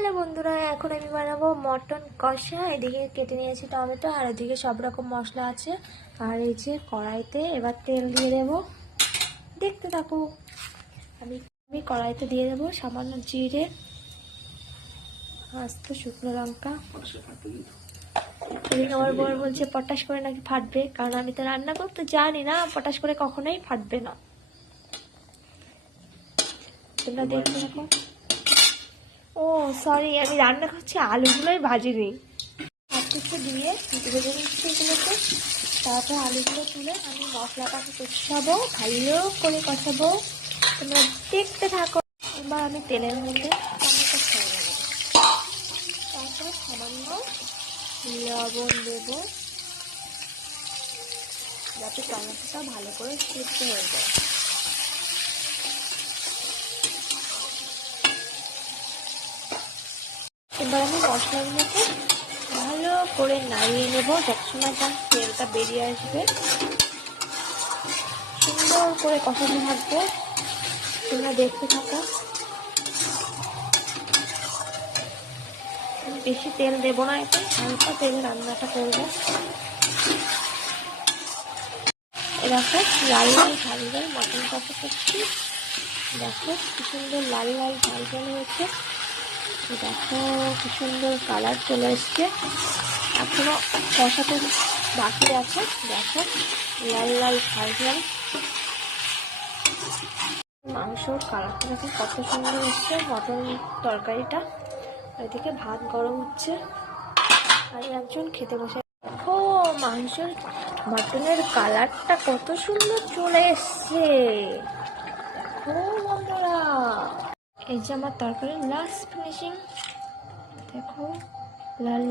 Hello বন্ধুরা, এখন আমি বানাবো মটন কষা। এদিকে কেটে নিয়েছি টমেটো, আর এদিকে সব রকম মশলা আছে। আর এই যে কড়াইতে এবার তেল দিয়ে দেবো, দেখতে থাকো। আমি কড়াইতে দিয়ে দেবো সামান্য জিরে, আস্ত শুকনো লঙ্কা। এদিকে আমার বর বলছে পটাশ করে নাকি ফাটবে, কারণ আমি তো রান্না করতে জানি না, পটাশ করে কখনোই ফাটবে না। তোমরা দেখতে থাকো। ও সরি, আমি রান্না করছি, আলুগুলোই ভাজিনি। সব কিছু দিয়ে ভেজে নিচ্ছি এগুলোকে। তারপর আলুগুলো তুলে আমি মশলাটাকে কষাবো, ভালো করে কষাবো। তোমরা দেখতে থাকো। এবার আমি তেলের মধ্যে টমেটো ছেড়ে দেবো, তারপর সামান্য লবণ দেবো, যাতে টমেটোটা ভালো করে সিদ্ধ হয়ে যায়। এবার আমি মশলাগুলোকে ভালো করে নাড়িয়ে নেবো, যতসময় তার তেলটা বেরিয়ে আসবে। সুন্দর করে কষাতে থাকবো, তোমরা দেখতে থাকো। বেশি তেল দেবো না, এতে হালকা তেলে রান্নাটা করবো। এরকম লাল লাল ঝাল ঝাল মটন কষা করছি। দেখো কি সুন্দর লাল লাল ঝাল ঝাল হয়েছে। দেখো কি সুন্দর কালার চলে এসছে। এখনো কষাতে বাকি আছে। দেখো লাল লাল ঝাল ঝাল মাংসর কালারটা দেখো কত সুন্দর হচ্ছে। মটন তরকারিটা, এদিকে ভাত গরম হচ্ছে, আর একজন খেতে বসে। দেখো মাংসের মটনের কালারটা কত সুন্দর চলে এসছে। দেখো বন্ধুরা, এই যে আমার তরকারির লাস্ট ফিনিশিং। দেখো লাল